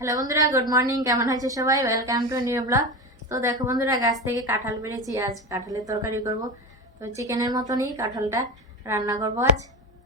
Hello বন্ধুরা good morning কেমন হয়েছে সবাই? ওয়েলকাম টু নিউ ব্লগ তো দেখো বন্ধুরা, গাছ থেকে কাঁঠাল পেরেছি আজ কাঁঠালের তরকারি করব। তো চিকেনের মতনই কাঁঠালটা রান্না করব আজ।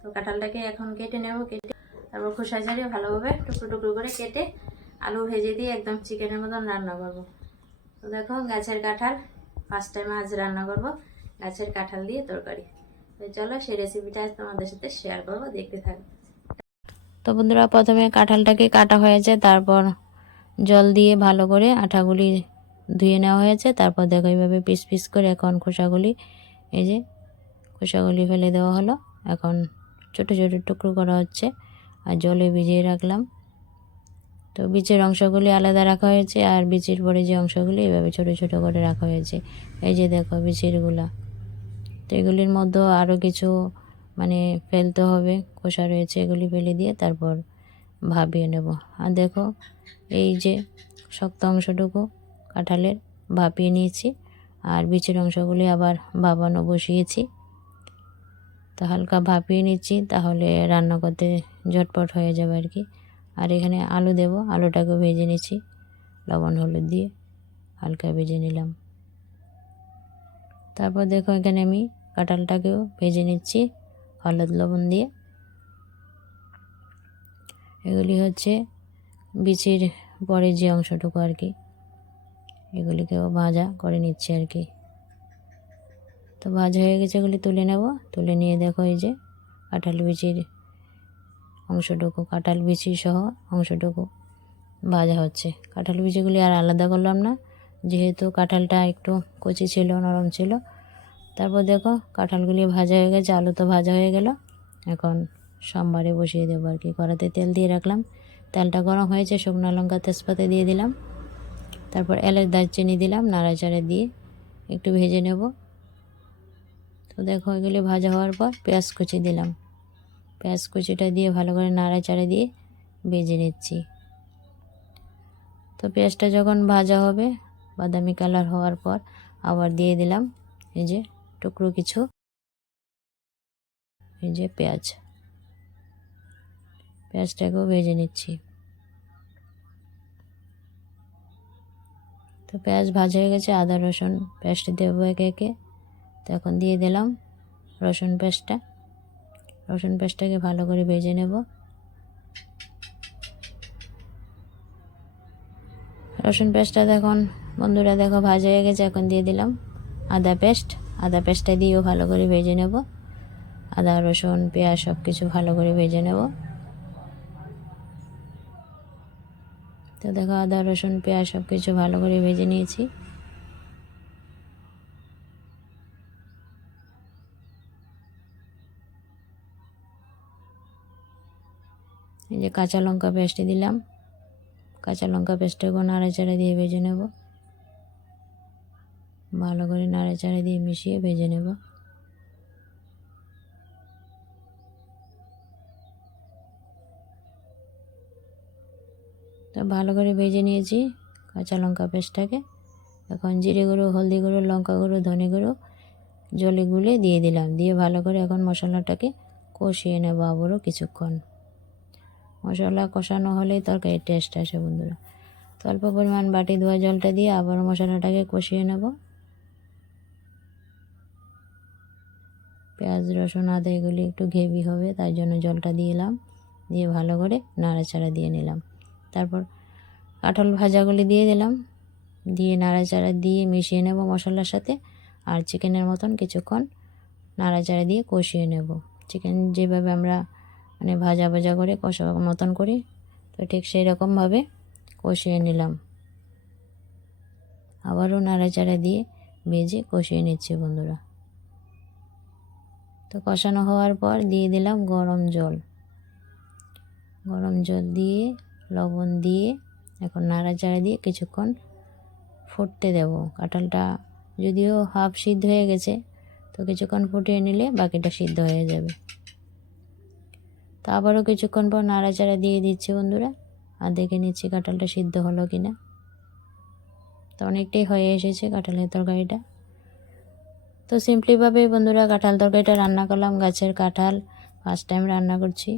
তো কাঁঠালটাকে এখন কেটে নেব, কেটে তারপর খোসা ছাড়িয়ে ভালোভাবে টুকরো টুকরো করে কেটে আলু ভেজে দিয়ে একদম চিকেনের মতন রান্না করব। তো দেখো, গাছের কাঁঠাল ফার্স্ট টাইম আজ রান্না করব গাছের কাঁঠাল দিয়ে তরকারি। তো চলো সেই রেসিপিটা আজ তোমাদের সাথে শেয়ার করব, দেখতে থাকো তো বন্ধুরা, প্রথমে কাঁঠালটাকে কাটা হয়েছে, তারপর জল দিয়ে ভালো করে আঠাগুলি ধুয়ে নেওয়া হয়েছে। তারপর দেখো এইভাবে পিস পিস করে এখন খোসাগুলি, এই যে খোসাগুলি ফেলে দেওয়া হলো। এখন ছোট ছোট টুকরো করা হচ্ছে আর জলে ভিজিয়ে রাখলাম। তো বীজের অংশগুলি আলাদা রাখা হয়েছে আর বীজের পরে যে অংশগুলি এভাবে ছোট ছোট করে রাখা হয়েছে। এই যে দেখো বীজেরগুলা। তো এগুলির মধ্যেও আরও কিছু মানে ফেলতে হবে, খোসা রয়েছে এগুলি ফেলে দিয়ে তারপর ভাবিয়ে নেব। আর দেখো, এই যে শক্ত অংশটুকু কাঁঠালের ভাপিয়ে নিয়েছি আর বিচের অংশগুলি আবার ভাবানো বসিয়েছি। তো হালকা ভাপিয়ে নিচ্ছি তাহলে রান্না করতে ঝটপট হয়ে যাবে আর কি। আর এখানে আলু দেব, আলুটাকেও ভেজে নিচ্ছি, লবণ, হলুদ দিয়ে হালকা ভেজে নিলাম। তারপর দেখো এখানে আমি কাঁঠালটাকেও ভেজে নিচ্ছি। হলুদ লবণ দিয়ে। এগুলি হচ্ছে বিচির পরে যে অংশটুকু আর কি। এগুলিকেও ভাজা করে নিচ্ছি আর কি। তো ভাজা হয়ে গেছে, এগুলি তুলে নেব। তুলে নিয়ে দেখো এই যে কাঁঠাল বিচির অংশটুকু, কাঁঠাল বিচি সহ অংশটুকু ভাজা হচ্ছে। কাঁঠাল বিচিগুলি আর আলাদা করলাম না, যেহেতু কাঁঠালটা একটু কচি ছিল, নরম ছিল তারপর দেখো কাঁঠালগুলি ভাজা হয়ে গেছে, আলু তো ভাজা হয়ে গেল। এখন সোমবারে বসিয়ে দেবো আর কি। কড়াতে তেল দিয়ে রাখলাম। তেলটা গরম হয়েছে, শুকনো লঙ্কা তেজপাতা দিয়ে দিলাম। তারপর এলাচ দারচিনি দিলাম, নাড়াচাড়া দিয়ে একটু ভেজে নেব। তো দেখো এগুলি ভাজা হওয়ার পর পেঁয়াজ কুচি দিলাম। পেঁয়াজ কুচিটা দিয়ে ভালো করে নাড়াচাড়া দিয়ে ভেজে নিচ্ছি। তো পেঁয়াজটা যখন ভাজা হবে, বাদামি কালার হওয়ার পর আবার দিয়ে দিলাম। এই যে টুকরো কিছু। এই যে পেঁয়াজ। পেঁয়াজটাকেও ভেজে নিচ্ছি। তো পেঁয়াজ ভাজা হয়ে গেছে, আদা, রসুন পেস্ট দেবো একে একে। তো এখন দিয়ে দিলাম রসুন পেস্টটা। রসুন পেস্টটাকে ভালো করে ভেজে নেব। রসুন পেস্টটা দেখুন, বন্ধুরা দেখো ভাজা হয়ে গেছে, এখন দিয়ে দিলাম আদা পেস্ট। আদা পেস্টটা দিয়েও ভালো করে ভেজে নেব। আদা, রসুন, পেঁয়াজ সব কিছু ভালো করে ভেজে নেব। তো দেখো, আদা, রসুন, পেঁয়াজ সব কিছু ভালো করে ভেজে নিয়েছি। এই যে কাঁচা লঙ্কা পেস্ট দিলাম। কাঁচা লঙ্কা পেস্টটাকেও নাড়াচাড়া দিয়ে ভেজে নেব। ভালো করে নাড়াচাড়া দিয়ে মিশিয়ে ভেজে নেব। তো ভালো করে ভেজে নিয়েছি কাঁচা লঙ্কা পেস্টটাকে। এখন জিরে গুঁড়ো, হলদি গুঁড়ো, লঙ্কা গুঁড়ো, ধনে গুঁড়ো, জলে গুলে দিয়ে দিলাম। দিয়ে ভালো করে এখন মশলাটাকে কষিয়ে নেব আবারও কিছুক্ষণ। মশলা কষানো হলেই তরকারির টেস্ট আসে বন্ধুরা। তো অল্প পরিমাণ বাটি ধোয়া জলটা দিয়ে আবার মশলাটাকে কষিয়ে নেব। পেঁয়াজ, রসুন, আদা, এগুলি একটু ঘেবি হবে, তাই জন্য জলটা দিলাম দিয়ে ভালো করে নাড়াচাড়া দিয়ে নিলাম। তারপর কাঁঠাল ভাজাগুলি দিয়ে দিলাম। দিয়ে নাড়াচাড়া দিয়ে মিশিয়ে নেব মশলার সাথে। আর চিকেনের মতন কিছুক্ষণ নাড়াচাড়া দিয়ে কষিয়ে নেব। চিকেন যেভাবে আমরা মানে ভাজা ভাজা করে কষা মতন করি, তো ঠিক সেই রকমভাবে কষিয়ে নিলাম। আবারও নাড়াচাড়া দিয়ে ভেজে কষিয়ে নিচ্ছি বন্ধুরা। তো কষানো হওয়ার পর দিয়ে দিলাম গরম জল। গরম জল দিয়ে, লবণ দিয়ে এখন নাড়াচাড়া দিয়ে কিছুক্ষণ ফুটতে দেব। কাঁঠালটা যদিও হাফ সিদ্ধ হয়ে গেছে, তো কিছুক্ষণ ফুটিয়ে নিলে বাকিটা সিদ্ধ হয়ে যাবে। তো আবারও কিছুক্ষণ পর নাড়াচাড়া দিয়ে দিচ্ছি বন্ধুরা, আর দেখে নিচ্ছি কাঁঠালটা সিদ্ধ হলো কি না তো অনেকটাই হয়ে এসেছে কাঁঠালের তরকারিটা। তো সিম্পলিভাবেই বন্ধুরা কাঁঠাল তরকারিটা রান্না করলাম, গাছের কাঁঠাল। ফার্স্ট টাইম রান্না করছি।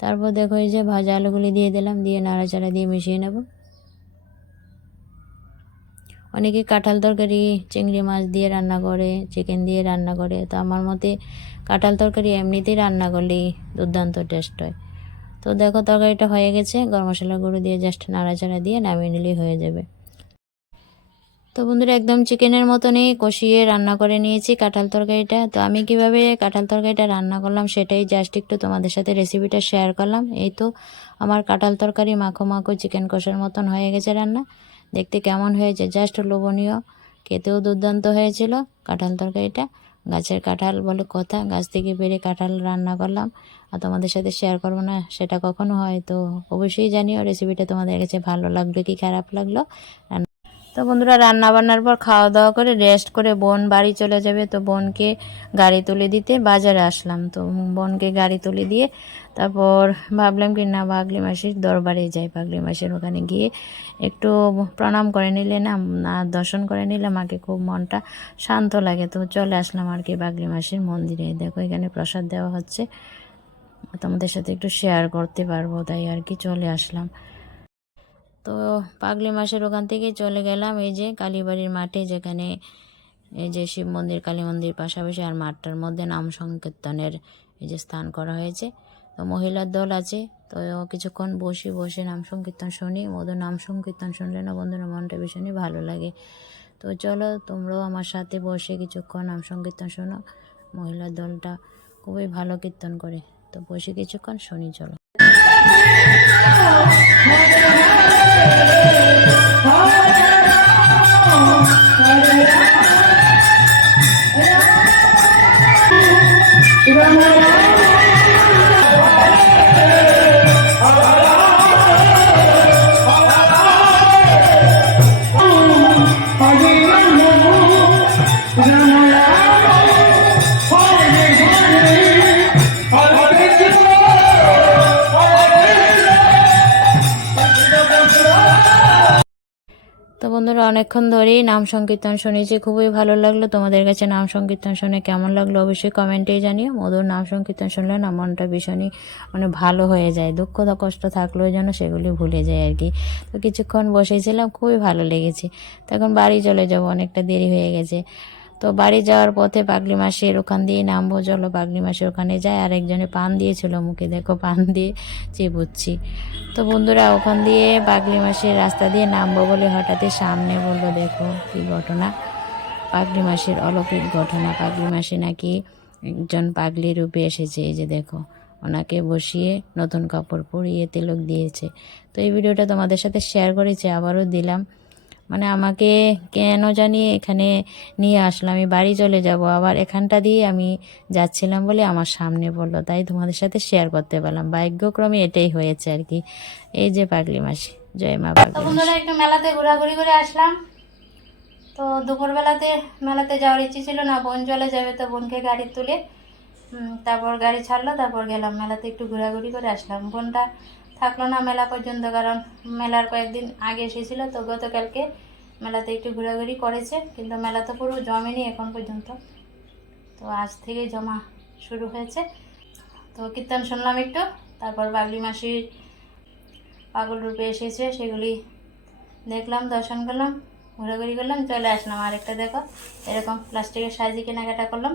তারপর দেখো এই যে ভাজা আলুগুলি দিয়ে দিলাম, দিয়ে নাড়াচাড়া দিয়ে মিশিয়ে নেব। অনেকে কাঁঠাল তরকারি, চিংড়ি মাছ দিয়ে রান্না করে চিকেন দিয়ে রান্না করে। তো আমার মতে কাঁঠাল তরকারি এমনিতেই রান্না করলেই দুর্দান্ত টেস্ট হয়। তো দেখো তরকারিটা হয়ে গেছে, গরম মশলা গুঁড়ো দিয়ে জাস্ট নাড়াচাড়া দিয়ে নামিয়ে নিলেই হয়ে যাবে। তো বন্ধুরা একদম চিকেনের মতনই কষিয়ে রান্না করে নিয়েছি কাঁঠাল তরকারিটা। তো আমি কীভাবে কাঁঠাল তরকারিটা রান্না করলাম সেটাই জাস্ট একটু তোমাদের সাথে রেসিপিটা শেয়ার করলাম। এই তো আমার কাঁঠাল তরকারি মাখো মাখো চিকেন কষার মতন হয়ে গেছে রান্না। দেখতে কেমন হয়েছে? জাস্ট লোভনীয়। খেতেও দুর্দান্ত হয়েছিল কাঁঠাল তরকারিটা। গাছের কাঁঠাল বলে কথা, গাছ থেকে পেরে কাঁঠাল রান্না করলাম। আর তোমাদের সাথে শেয়ার করব না, সেটা কখনো হয় তো অবশ্যই জানিও রেসিপিটা তোমাদের কাছে ভালো লাগল কি খারাপ লাগল? তো বন্ধুরা রান্না বান্নার পর খাওয়া দাওয়া করে রেস্ট করে বোন বাড়ি চলে যাবে। তো বোনকে গাড়ি তুলে দিতে বাজারে আসলাম। তো বোনকে গাড়ি তুলে দিয়ে তারপর ভাবলাম কি, না, পাগলি মাসির দরবারে যাই। পাগলি মাসির ওখানে গিয়ে একটু প্রণাম করে নিলে না, দর্শন করে নিলে মাকে খুব মনটা শান্ত লাগে। তো চলে আসলাম আর কি পাগলি মাসির মন্দিরে। দেখো, এখানে প্রসাদ দেওয়া হচ্ছে। তোমাদের সাথে একটু শেয়ার করতে পারব, তাই আর কি চলে আসলাম। তো পাগলি মাসের ওখান থেকে চলে গেলাম। এই যে কালীবাড়ির মাঠে যেখানে এই যে শিব মন্দির, কালী মন্দির পাশাপাশি আর মাঠটার মধ্যে নাম সংকীর্তনের এই যে স্থান করা হয়েছে। তো মহিলার দল আছে। তো কিছুক্ষণ বসে বসে নাম সংকীর্তন শুনি। মধুর নাম সংকীর্তন শুনলে না বন্ধুরা, মনটা ভীষণই ভালো লাগে। তো চলো তোমরাও আমার সাথে বসে কিছুক্ষণ নাম সংকীর্তন শোনো। মহিলার দলটা খুবই ভালো কীর্তন করে। তো বসে কিছুক্ষণ শুনি, চলো। তো অনেকক্ষণ ধরেই নাম সংকীর্তন শুনেছি খুবই ভালো লাগল। তোমাদের কাছে নাম সংকীর্তন শুনে কেমন লাগল অবশ্যই কমেন্টেই জানিও। মধুর নাম সংকীর্তন শুনলে না মনটা ভীষণই মানে ভালো হয়ে যায়। দুঃখ কষ্ট থাকলেও যেন সেগুলি ভুলে যায় আর কি। তো কিছুক্ষণ বসেছিলাম, খুবই ভালো লেগেছে। তখন বাড়ি চলে যাব, অনেকটা দেরি হয়ে গেছে। তো বাড়ি যাওয়ার পথে পাগলি মাসির ওখান দিয়ে নামবো, চলো পাগলি মাসির ওখানে যায় আর একজনে পান দিয়েছিল মুখে, দেখো পান দিয়ে চেপুচ্ছি তো বন্ধুরা, ওখান দিয়ে পাগলি মাসির রাস্তা দিয়ে নামবো বলে হঠাৎই সামনে বলল, দেখো কি ঘটনা। পাগলি মাসির অলৌকিক ঘটনা। পাগলি মাসি নাকি একজন পাগলি রূপে এসেছে, এই যে দেখো। ওনাকে বসিয়ে নতুন কাপড় পরিয়ে তিলক দিয়েছে। তো এই ভিডিওটা তোমাদের সাথে শেয়ার করেছি, আবারও দিলাম। মানে আমাকে কেন জানি এখানে নিয়ে আসলাম আমি বাড়ি চলে যাব আবার এখানটা দিয়ে আমি যাচ্ছিলাম বলে আমার সামনে বলল তাই তোমাদের সাথে শেয়ার করতে পারলাম। ভাগ্যক্রমে এটাই হয়েছে আর কি। এই যে পাগলি মাসি। জয় মা পাগলি বন্ধুরা একটু মেলাতে ঘোরাঘুরি করে আসলাম। তো দুপুরবেলাতে মেলাতে যাওয়ার ইচ্ছে ছিল না বোন চলে যাবে তো বোনকে গাড়ি তুলে তারপর গাড়ি ছাড়লো তারপর গেলাম মেলাতে একটু ঘোরাঘুরি করে আসলাম। বোনটা থাকল না মেলা পর্যন্ত, কারণ মেলার কয়েকদিন আগে এসেছিল, তো গতকালকে মেলাতে একটু ঘোরাঘুরি করেছে, কিন্তু মেলা তো পুরো জমেনি এখন পর্যন্ত। তো আজ থেকে জমা শুরু হয়েছে। তো কীর্তন শুনলাম একটু, তারপর বাগলি মাসির পাগল রূপে এসেছে, সেগুলি দেখলাম, দর্শন করলাম, ঘোরাঘুরি করলাম, চলে আসলাম আরেকটা দেখো, এরকম প্লাস্টিকের সাইজে কেনাকাটা করলাম।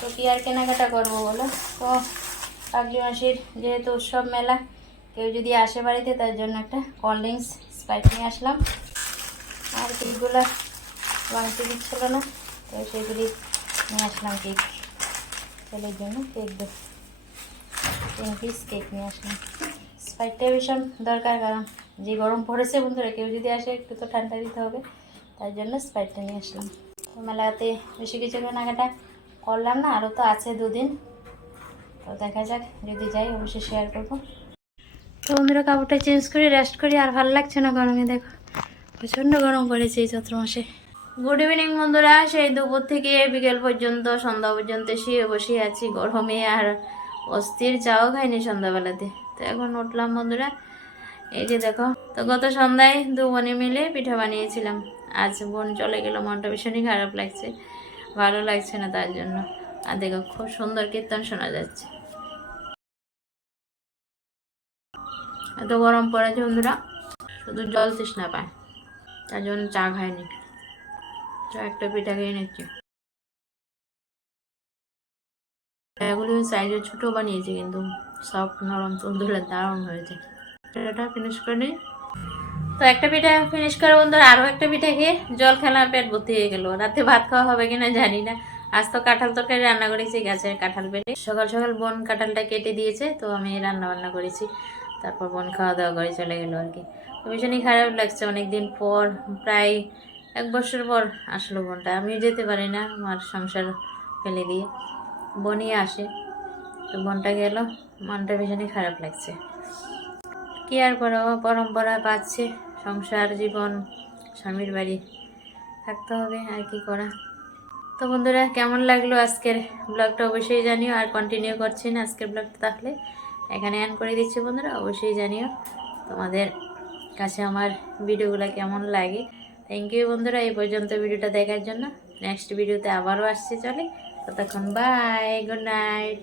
তো কি আর কেনাকাটা করব বলো? তো পাগলি মাসির যেহেতু উৎসব মেলা কেউ যদি আসে বাড়িতে, তার জন্য একটা কোল্ড ড্রিঙ্কস স্প্রাইট নিয়ে আসলাম। আর কেকগুলো ভাঙতে দিচ্ছিল না, তো সেগুলি নিয়ে আসলাম কেক ছেলের জন্য কেক দেব তিন পিস কেক নিয়ে আসলাম। স্প্রাইটটা ভীষণ দরকার, কারণ যে গরম পড়েছে বন্ধুরা, কেউ যদি আসে, একটু তো ঠান্ডা দিতে হবে, তার জন্য স্প্রাইটটা নিয়ে আসলাম। তো মেলাতে বেশি কিছু কেনাকাটা করলাম না, আরও তো আছে দুদিন। তো দেখা যাক, যদি যাই, অবশ্যই শেয়ার করব। তো বন্ধুরা, কাপড়টা চেঞ্জ করে রেস্ট করি, আর ভালো লাগছে না গরমে, দেখো। প্রচণ্ড গরম পড়েছে এই চৈত্র মাসে। গুড ইভিনিং বন্ধুরা। সেই দুপুর থেকে বিকেল পর্যন্ত, সন্ধ্যা পর্যন্ত শুয়ে বসে আছি গরমে, আর অস্থির চাও খাইনি সন্ধ্যাবেলাতে। তো এখন উঠলাম, বন্ধুরা। এই যে দেখো, তো গত সন্ধ্যায় দু বোনে মিলে পিঠা বানিয়েছিলাম। আজ বোন চলে গেল, মনটা ভীষণই খারাপ লাগছে। ভালো লাগছে না তার জন্য। আর দেখো, খুব সুন্দর কীর্তন শোনা যাচ্ছে। এত গরম পড়েছে বন্ধুরা। শুধু জল তৃষ্ণা পায়। তার জন্য চা খায়নি। তো একটা পিঠা খেয়ে নিচ্ছি। এগুলো সাইজে ছোটো বানিয়েছি কিন্তু সব নরম তুলতুলে দারুণ হয়েছে। এটা ফিনিশ করে নিই তো একটা পিঠা ফিনিশ করে বন্ধুরা আরও একটা পিঠা খেয়ে জল খেলাম পেট ভর্তি হয়ে গেলো। রাতে ভাত খাওয়া হবে কিনা জানি না। আজ তো কাঁঠাল তরকারি রান্না করেছি, গাছের কাঁঠাল পেটে সকাল সকাল বোন কাঁঠালটা কেটে দিয়েছে, তো আমি রান্না বান্না করেছি। তারপর বোন খাওয়া দাওয়া করে চলে গেলো আর কি। ভীষণই খারাপ লাগছে। অনেকদিন পর, প্রায় এক বছর পর আসলো বোনটা। আমিও যেতে পারি না, আমার সংসার ফেলে দিয়ে। বোনই আসে। তো বোনটা গেল। মনটা ভীষণই খারাপ লাগছে। কি আর করো পরম্পরা পাচ্ছে। সংসার, জীবন, স্বামীর বাড়ি। থাকতে হবে, আর কি করা? তো বন্ধুরা, কেমন লাগল আজকের ব্লগটা? অবশ্যই জানিও। আর কন্টিনিউ করছি না আজকের ব্লগটা তাহলে। এখানে অ্যান করে দিচ্ছি বন্ধুরা, অবশ্যই জানিও তোমাদের কাছে আমার ভিডিওগুলো কেমন লাগে। থ্যাংক ইউ বন্ধুরা, এই পর্যন্ত ভিডিওটা দেখার জন্য। নেক্সট ভিডিওতে আবারও আসছে, চলে। ততক্ষণ বাই গুড নাইট